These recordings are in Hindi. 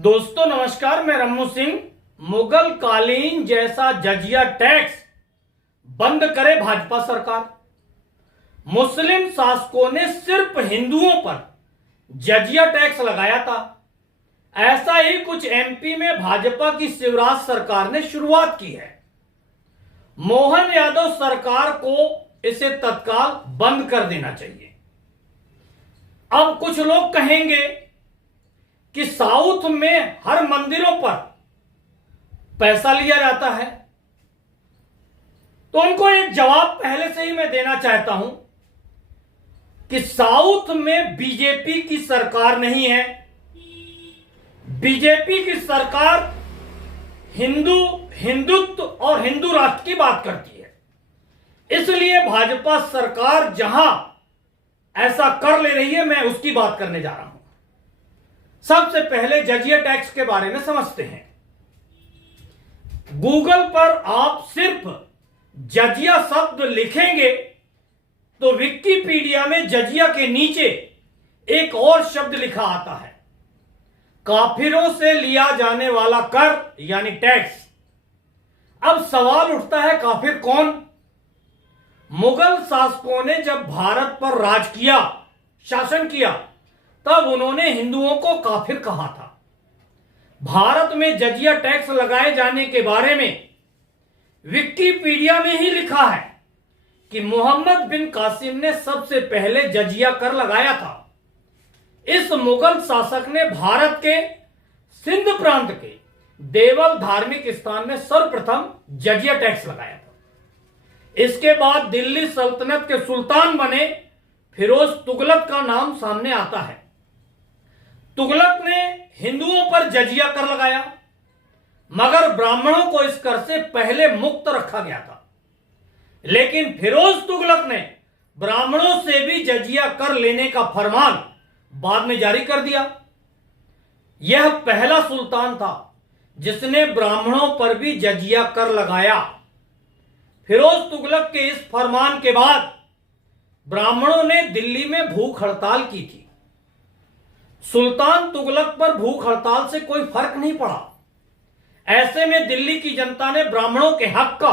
दोस्तों नमस्कार, मैं रम्मू सिंह। मुगल कालीन जैसा जजिया टैक्स बंद करे भाजपा सरकार। मुस्लिम शासकों ने सिर्फ हिंदुओं पर जजिया टैक्स लगाया था। ऐसा ही कुछ एमपी में भाजपा की शिवराज सरकार ने शुरुआत की है। मोहन यादव सरकार को इसे तत्काल बंद कर देना चाहिए। अब कुछ लोग कहेंगे कि साउथ में हर मंदिरों पर पैसा लिया जाता है, तो उनको एक जवाब पहले से ही मैं देना चाहता हूं कि साउथ में बीजेपी की सरकार नहीं है। बीजेपी की सरकार हिंदुत्व और हिंदू राष्ट्र की बात करती है। इसलिए भाजपा सरकार जहां ऐसा कर ले रही है, मैं उसकी बात करने जा रहा हूं। सबसे पहले जजिया टैक्स के बारे में समझते हैं। गूगल पर आप सिर्फ जजिया शब्द लिखेंगे तो विकिपीडिया में जजिया के नीचे एक और शब्द लिखा आता है, काफिरों से लिया जाने वाला कर यानी टैक्स। अब सवाल उठता है, काफिर कौन? मुगल शासकों ने जब भारत पर राज किया, शासन किया, तब उन्होंने हिंदुओं को काफिर कहा था। भारत में जजिया टैक्स लगाए जाने के बारे में विकिपीडिया में ही लिखा है कि मोहम्मद बिन कासिम ने सबसे पहले जजिया कर लगाया था। इस मुगल शासक ने भारत के सिंध प्रांत के देवल धार्मिक स्थान में सर्वप्रथम जजिया टैक्स लगाया था। इसके बाद दिल्ली सल्तनत के सुल्तान बने फिरोज तुगलक का नाम सामने आता है। तुगलक ने हिंदुओं पर जजिया कर लगाया, मगर ब्राह्मणों को इस कर से पहले मुक्त रखा गया था। लेकिन फिरोज तुगलक ने ब्राह्मणों से भी जजिया कर लेने का फरमान बाद में जारी कर दिया। यह पहला सुल्तान था जिसने ब्राह्मणों पर भी जजिया कर लगाया। फिरोज तुगलक के इस फरमान के बाद ब्राह्मणों ने दिल्ली में भूख हड़ताल की थी। सुल्तान तुगलक पर भूख हड़ताल से कोई फर्क नहीं पड़ा। ऐसे में दिल्ली की जनता ने ब्राह्मणों के हक का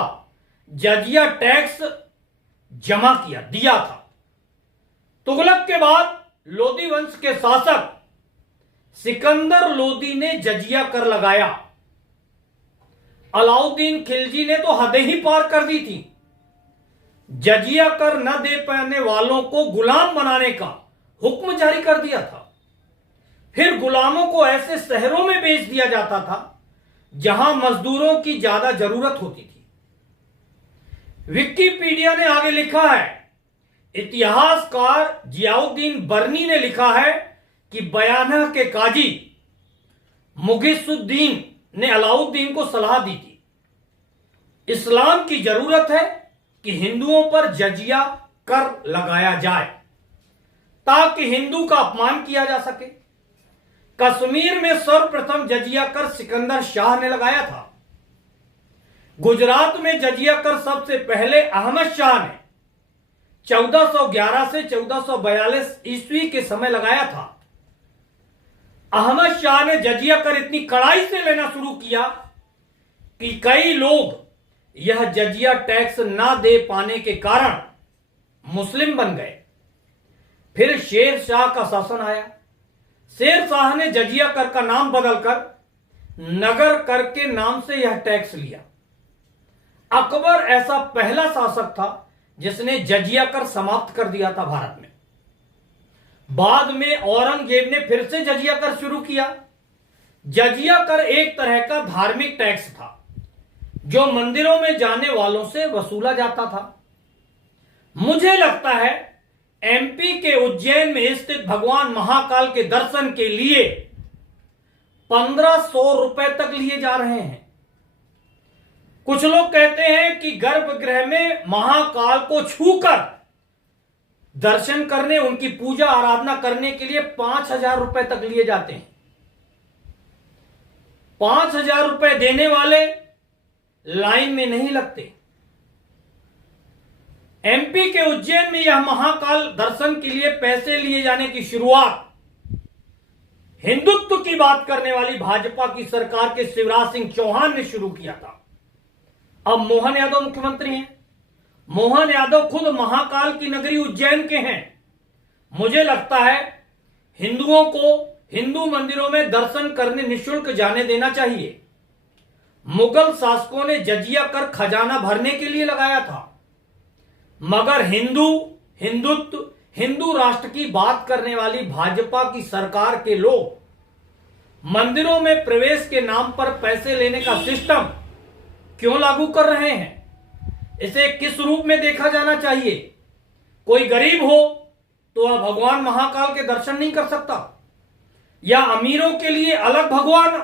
जजिया टैक्स जमा दिया था। तुगलक के बाद लोदी वंश के शासक सिकंदर लोदी ने जजिया कर लगाया। अलाउद्दीन खिलजी ने तो हदें ही पार कर दी थी। जजिया कर न दे पाने वालों को गुलाम बनाने का हुक्म जारी कर दिया था। फिर गुलामों को ऐसे शहरों में बेच दिया जाता था जहां मजदूरों की ज्यादा जरूरत होती थी। विकिपीडिया ने आगे लिखा है, इतिहासकार जियाउद्दीन बर्नी ने लिखा है कि बयाना के काजी मुगिसुद्दीन ने अलाउद्दीन को सलाह दी थी, इस्लाम की जरूरत है कि हिंदुओं पर जजिया कर लगाया जाए ताकि हिंदू का अपमान किया जा सके। कश्मीर में सर्वप्रथम जजिया कर सिकंदर शाह ने लगाया था। गुजरात में जजिया कर सबसे पहले अहमद शाह ने 1411 से 1442 ईस्वी के समय लगाया था। अहमद शाह ने जजिया कर इतनी कड़ाई से लेना शुरू किया कि कई लोग यह जजिया टैक्स ना दे पाने के कारण मुस्लिम बन गए। फिर शेर शाह का शासन आया। शेर शाह ने जजिया कर का नाम बदलकर नगर कर के नाम से यह टैक्स लिया। अकबर ऐसा पहला शासक था जिसने जजिया कर समाप्त कर दिया था भारत में। बाद में औरंगजेब ने फिर से जजिया कर शुरू किया। जजिया कर एक तरह का धार्मिक टैक्स था जो मंदिरों में जाने वालों से वसूला जाता था। मुझे लगता है एमपी के उज्जैन में स्थित भगवान महाकाल के दर्शन के लिए 1500 रुपए तक लिए जा रहे हैं। कुछ लोग कहते हैं कि गर्भगृह में महाकाल को छूकर दर्शन करने, उनकी पूजा आराधना करने के लिए 5000 रुपए तक लिए जाते हैं। 5000 रुपए देने वाले लाइन में नहीं लगते। एमपी के उज्जैन में यह महाकाल दर्शन के लिए पैसे लिए जाने की शुरुआत हिंदुत्व की बात करने वाली भाजपा की सरकार के शिवराज सिंह चौहान ने शुरू किया था। अब मोहन यादव मुख्यमंत्री हैं। मोहन यादव खुद महाकाल की नगरी उज्जैन के हैं। मुझे लगता है हिंदुओं को हिंदू मंदिरों में दर्शन करने निःशुल्क जाने देना चाहिए। मुगल शासकों ने जजिया कर खजाना भरने के लिए लगाया था, मगर हिंदुत्व हिंदू राष्ट्र की बात करने वाली भाजपा की सरकार के लोग मंदिरों में प्रवेश के नाम पर पैसे लेने का सिस्टम क्यों लागू कर रहे हैं? इसे किस रूप में देखा जाना चाहिए? कोई गरीब हो तो वह भगवान महाकाल के दर्शन नहीं कर सकता, या अमीरों के लिए अलग भगवान?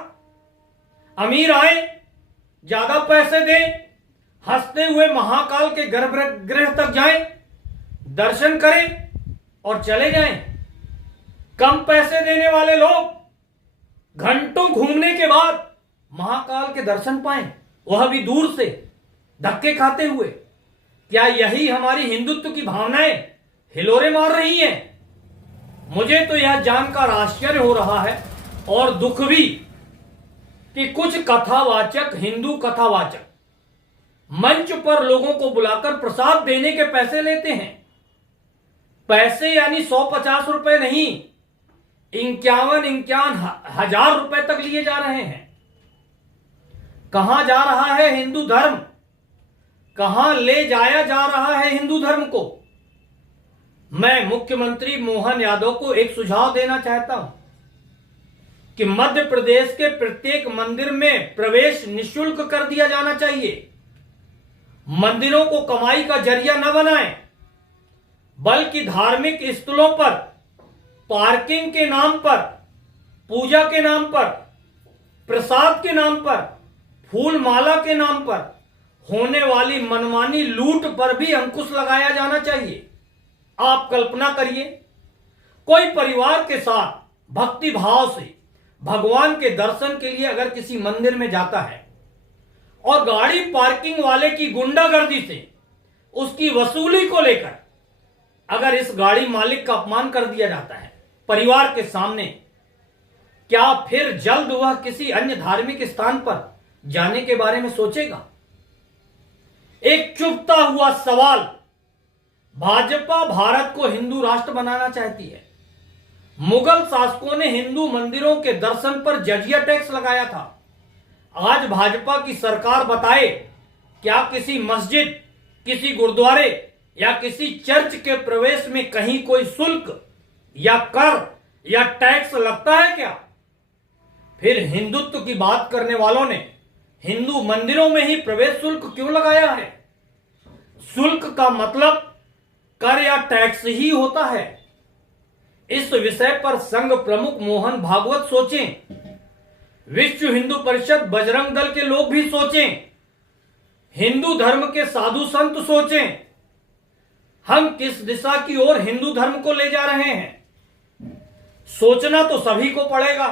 अमीर आए, ज्यादा पैसे दें, हंसते हुए महाकाल के गर्भगृह तक जाएं, दर्शन करें और चले जाएं। कम पैसे देने वाले लोग घंटों घूमने के बाद महाकाल के दर्शन पाएं, वह भी दूर से धक्के खाते हुए। क्या यही हमारी हिंदुत्व की भावनाएं हिलोरे मार रही हैं? मुझे तो यह जानकर आश्चर्य हो रहा है और दुख भी कि कुछ कथावाचक, हिंदू कथावाचक मंच पर लोगों को बुलाकर प्रसाद देने के पैसे लेते हैं। पैसे यानी 150 रुपए नहीं, 51 हजार रुपए तक लिए जा रहे हैं। कहां जा रहा है हिंदू धर्म? कहां ले जाया जा रहा है हिंदू धर्म को? मैं मुख्यमंत्री मोहन यादव को एक सुझाव देना चाहता हूं कि मध्य प्रदेश के प्रत्येक मंदिर में प्रवेश निःशुल्क कर दिया जाना चाहिए। मंदिरों को कमाई का जरिया न बनाएं, बल्कि धार्मिक स्थलों पर पार्किंग के नाम पर, पूजा के नाम पर, प्रसाद के नाम पर, फूल माला के नाम पर होने वाली मनमानी लूट पर भी अंकुश लगाया जाना चाहिए। आप कल्पना करिए, कोई परिवार के साथ भक्ति भाव से भगवान के दर्शन के लिए अगर किसी मंदिर में जाता है और गाड़ी पार्किंग वाले की गुंडागर्दी से उसकी वसूली को लेकर अगर इस गाड़ी मालिक का अपमान कर दिया जाता है परिवार के सामने, क्या फिर जल्द वह किसी अन्य धार्मिक स्थान पर जाने के बारे में सोचेगा? एक चुभता हुआ सवाल, भाजपा भारत को हिंदू राष्ट्र बनाना चाहती है। मुगल शासकों ने हिंदू मंदिरों के दर्शन पर जजिया टैक्स लगाया था। आज भाजपा की सरकार बताए, क्या किसी मस्जिद, किसी गुरुद्वारे या किसी चर्च के प्रवेश में कहीं कोई शुल्क या कर या टैक्स लगता है क्या? फिर हिंदुत्व की बात करने वालों ने हिंदू मंदिरों में ही प्रवेश शुल्क क्यों लगाया है? शुल्क का मतलब कर या टैक्स ही होता है। इस विषय पर संघ प्रमुख मोहन भागवत सोचें, विश्व हिंदू परिषद, बजरंग दल के लोग भी सोचें, हिंदू धर्म के साधु संत सोचें, हम किस दिशा की ओर हिंदू धर्म को ले जा रहे हैं। सोचना तो सभी को पड़ेगा।